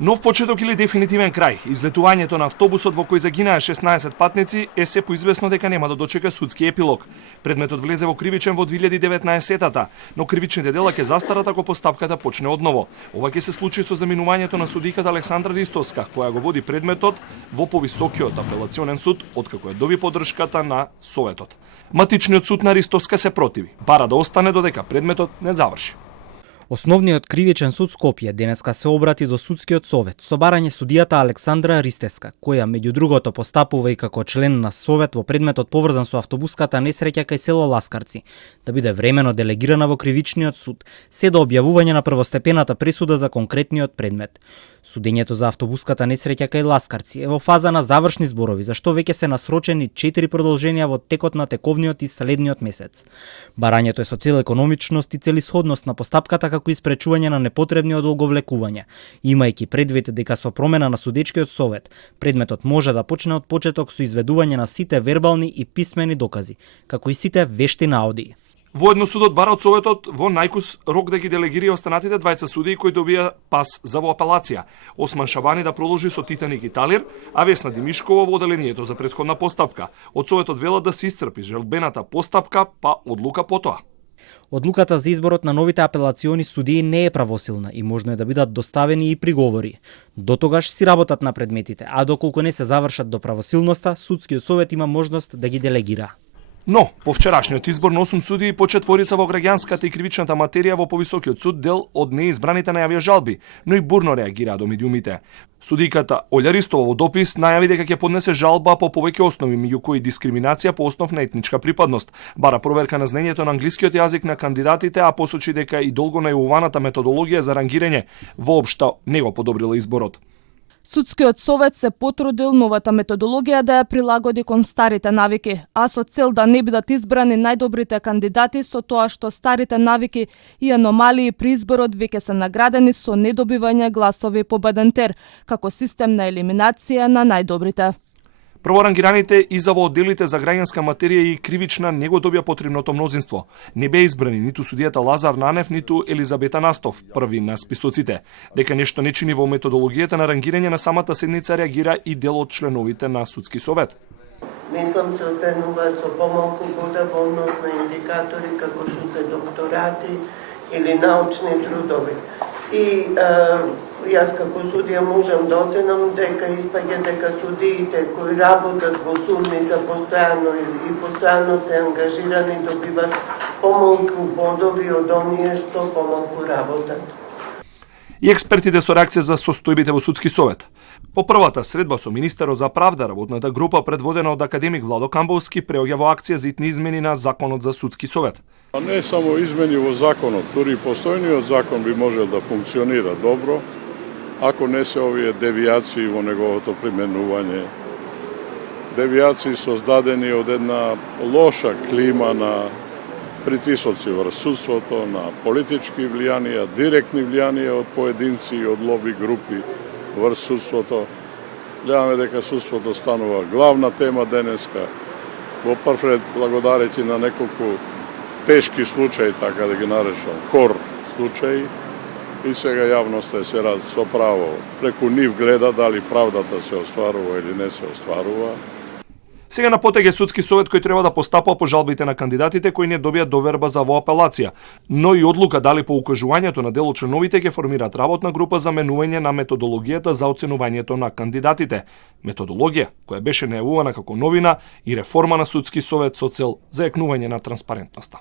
Нов почеток или дефинитивен крај, излетувањето на автобусот во кој загинаа 16 патници е се поизвестно дека нема да дочека судски епилог. Предметот влезе во кривичен во 2019-та, но кривичните дела ќе застарат ако постапката почне одново. Ова ќе се случи со заминувањето на судиката Александра Ристовска, која го води предметот во повисокиот апелационен суд, откако ја доби поддршката на Советот. Матичниот суд на Ристовска се противи, бара да остане додека предметот не заврши. Основниот кривичен суд Скопје денеска се обрати до судскиот совет со барање судијата Александра Ристевска, која меѓу другото постапува и како член на совет во предметот поврзан со автобуската несреќа кај село Ласкарци, да биде времено делегирана во кривичниот суд, се до објавување на првостепената пресуда за конкретниот предмет. Судењето за автобуската несреќа кај Ласкарци е во фаза на завршни зборови, за што веќе се насрочени 4 продолженија во текот на тековниот и следниот месец. Барањето е со цел економичност и целисходност на постапката како испречување на непотребни одолговлекувања, имајќи предвид дека со промена на судечкиот совет, предметот може да почне од почеток со изведување на сите вербални и писмени докази, како и сите вешти наоди. Воедно судот бара од Советот во најкус рок да ги делегира останатите двајца судии кои добија пас за во апелација. Осман Шабани да продолжи со Титаник и Талир, а Весна Димишкова во оделението за претходна постапка. Од Советот велат да се истрпи желбената постапка, па одлука потоа. Одлуката за изборот на новите апелациони судии не е правосилна и можно е да бидат доставени и приговори. Дотогаш си работат на предметите, а доколку не се завршат до правосилноста, судскиот совет има можност да ги делегира. Но, по вчерашниот избор на 8 судии по четворица во граѓанската и кривичната материја во повисокиот суд дел од неизбраните најавија жалби, но и бурно реагираа до медиумите. Судиката Олја Ристова во допис најави дека ќе поднесе жалба по повеќе основи, меѓу кои дискриминација по основ на етничка припадност, бара проверка на знаењето на англискиот јазик на кандидатите, а посочи дека и долго најавуваната методологија за рангирање воопшто не го подобрила изборот. Судскиот совет се потрудил новата методологија да ја прилагоди кон старите навики, а со цел да не бидат избрани најдобрите кандидати со тоа што старите навики и аномалии при изборот веќе се наградени со недобивање гласови победентер, како систем на елиминација на најдобрите. Прворангираните и за во одделите за граѓанска материја и кривична не го добија потребното мнозинство. Не беа избрани ниту судијата Лазар Нанев, ниту Елизабета Настов, први на списоците. Дека нешто не чини во методологијата на рангирање на самата седница реагира и дел од членовите на судски совет. Мислам се оценуваат со помалку бода во однос на индикатори како што се докторати или научни трудови. И јас како судија можам да оценам дека испаѓа дека судиите кои работат во судница постојано и постојано се ангажирани добиват помалку бодови од оние што помалку работат. И експертите со реакција за состојбите во судски совет. По првата средба со министерот за правда, работната група предводена од академик Владо Камбовски преоѓа во акција за итни измени на законот за судски совет. А не само измени во законот, дури и постојниот закон би можел да функционира добро, ако не се овие девијации во неговото применување. Девијации создадени од една лоша клима на притисоци врз судството, на политички влијанија, директни влијанија од поединци и од лоби групи врз судството. Гледаме дека судството станува главна тема денеска, во прв ред благодарејќи на неколку тешки случаи, така да ги наречам, кор случаи, и сега јавноста се со право преку нив гледа дали правдата се остварува или не се остварува. Сега на потег е судски совет кој треба да постапува по жалбите на кандидатите кои не добијат доверба за во апелација, но и одлука дали по укажувањето на дел од членовите ќе формираат работна група за менување на методологијата за оценувањето на кандидатите. Методологија која беше најавувана како новина и реформа на судски совет со цел зајакнување на транспарентноста.